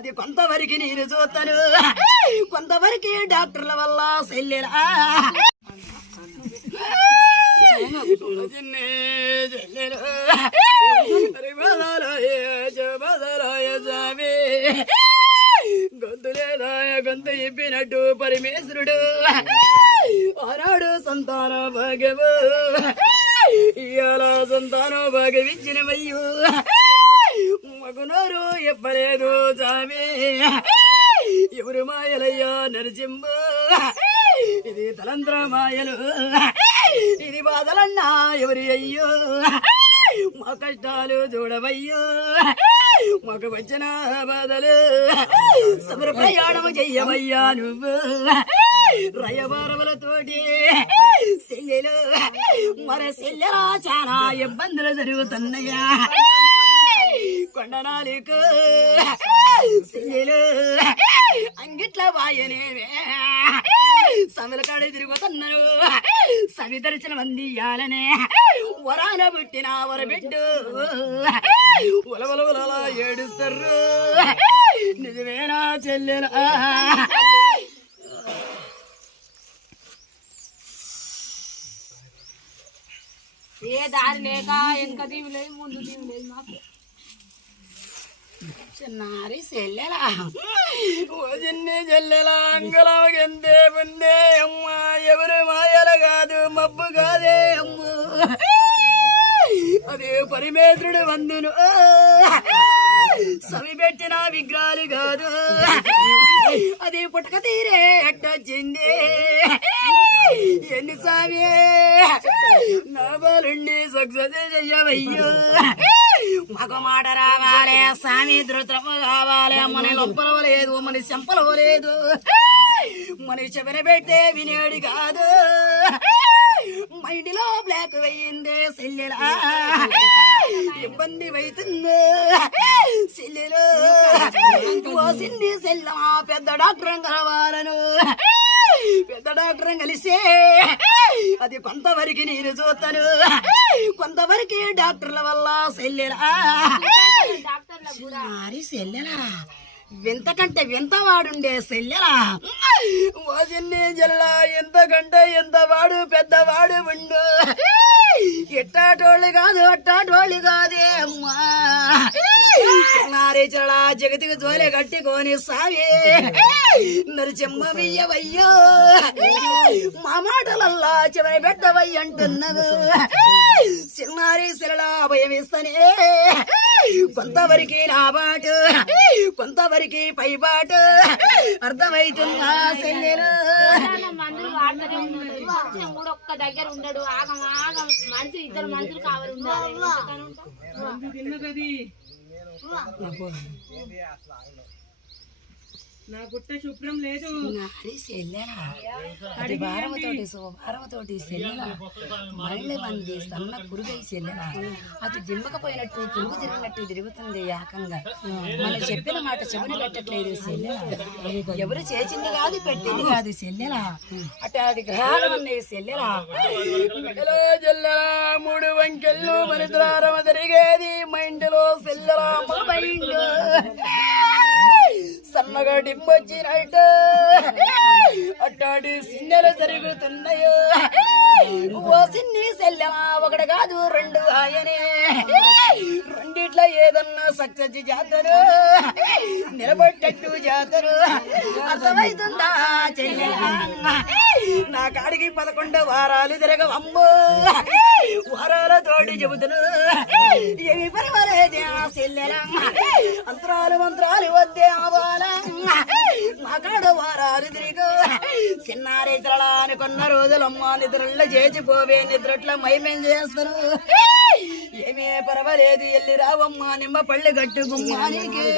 అది కొంతవరకు నేను చూస్తాను కొంతవరకు డాక్టర్ల వల్ల సెల్లెరా గొంతులేదాయ గొంతు చెప్పినట్టు పరమేశ్వరుడు. ఆనాడు సంతాన భాగ్యము. ఇవాళ సంతాన భాగ్యమిచ్చినవయ్యు ఎవ్వలేదు ఎప్పలేదు జామి ఎవరు మాయలయ్యా నరసింహు? ఇది తలంత్ర మాయలు. ఇది బాధలన్నా ఎవరి అయ్యో? మా కష్టాలు చూడవయ్యో? మాకు వచ్చిన బాధలు. సమర ప్రయాణం చెయ్యవయ్యా నువ్వు. రయబారములతోటి సెల్లెలు. మర సెల్లెలా చాలా ఇబ్బందులు జరుగుతున్నాయా? కొండనాలికు సెల్లెలు అంగిట్ల వాయనేవే. సమిల కాడ తిరుగుతున్నాను సవి దర్శనం మంది ఇయ్యాలనే వరాన పుట్టిన వరబిడ్డు ఉలవల ఏడుస్తారు. నిజమేనా చెల్లెలా ఏ దారి లేక వెనక దీవి లేదు ముందు దీవి లేదు మాకు చిన్నారి చెల్లెలా ఓ చిన్ని చెల్లెలా అంగళంతే ముందే అమ్మ ఎవరు మాయలు కాదు మబ్బు కాదే అమ్మ అదే పరిమేత్రుడు వందును సవి పెట్టిన విగ్రహాలు కాదు అది పుట్టక తీరే ఎట్టొచ్చింది ఎన్ని సామి నా బాలుండి సక్సెస్ చెయ్యవయ్యో మగ మాట రావాలి స్వామి ధృతము కావాలి. మన లొప్పలు లేదు మన చెంపలు లేదు మన పెడితే వినేడు కాదు. మైండ్లో బ్లాక్ వెయ్యింది సెల్లెలా? ఇబ్బంది అవుతుంది సెల్లెలు. సిన్ని సెల్లమా పెద్ద డాక్టర్ కలవాలను. పెద్ద డాక్టర్ కలిసి అది కొంతవరకు నేను చూస్తాను. కొంతవరకు డాక్టర్ల వల్ల సెల్లెలా డాక్టర్లకు వింతకంటే వింత వాడుండే సెల్లెలా జిల్లా ఎంతకంటే ఎంత వాడు పెద్దవాడు ఉండు. ఎట్టాటోళ్ళు కాదు అట్టాటోళ్ళు కాదే అమ్మా చిన్నారి జగతికి జోలె కట్టుకొని సావి. నరిచెమ్మ మా మాటలల్లా చివరి పెట్టవయ్యి అంటున్నది చిన్నారి శిలలా భయమిస్తనే కొంతవరకు నా బాటు కొంతవరకు పై బాటు అర్థమైతుందా సెల్లెలు కూడా ఒక్క దగ్గర ఉండడు ఆగం ఆగం మనుషులు ఇద్దరు మనుషులు కావాలి ఉండాలి నా గుట్ట శుభ్రం లేదు. నారి సెల్లెలా అది భారమతోటి శుభభారమతోటి మళ్ళీ మంది సన్న పురుగై సెల్లెలా అది జిమ్మకపోయినట్టు పురుగు తిరిగినట్టు తిరుగుతుంది ఏకంగా మనం చెప్పిన మాట చెవుని పెట్టట్లేదు సెల్లెలా ఎవరు చేసింది కాదు పెట్టింది కాదు సెల్లెలా అటాది గ్రహాలు ఉన్నాయి సెల్లెలా మూడు వంకెళ్ళు మన ద్వారమ జరిగేది మైండ్లో సన్నగా డిప్పొచ్చినట్టు అట్టాడి సిన్నెలు జరుగుతున్నాయో. ఓ సిన్ని సెల్లెమా ఒకటి కాదు రెండు ఆయనే. రెండిట్ల ఏదన్నా సక్సెస్ జాతరు నిలబడ్డట్టు జాతరు అర్థమైతుందా చెల్లెలా నా కాడికి పదకొండు వారాలు తిరగవమ్మో వారాల చెబుతును ఏమి పర్వాలేదే అంతరాలు మంత్రాలు వద్దే ఆవాల మా కాడ వారాలు తిరిగు చిన్నారి తిరలా అనుకున్న రోజులమ్మ నిద్రల్లో చేసిపోవే నిద్రట్ల మైమేం చేస్తారు ఏమీ పర్వాలేదు ఎల్లి రావమ్మ నిమ్మ పళ్ళు కట్టు గుమ్మానికి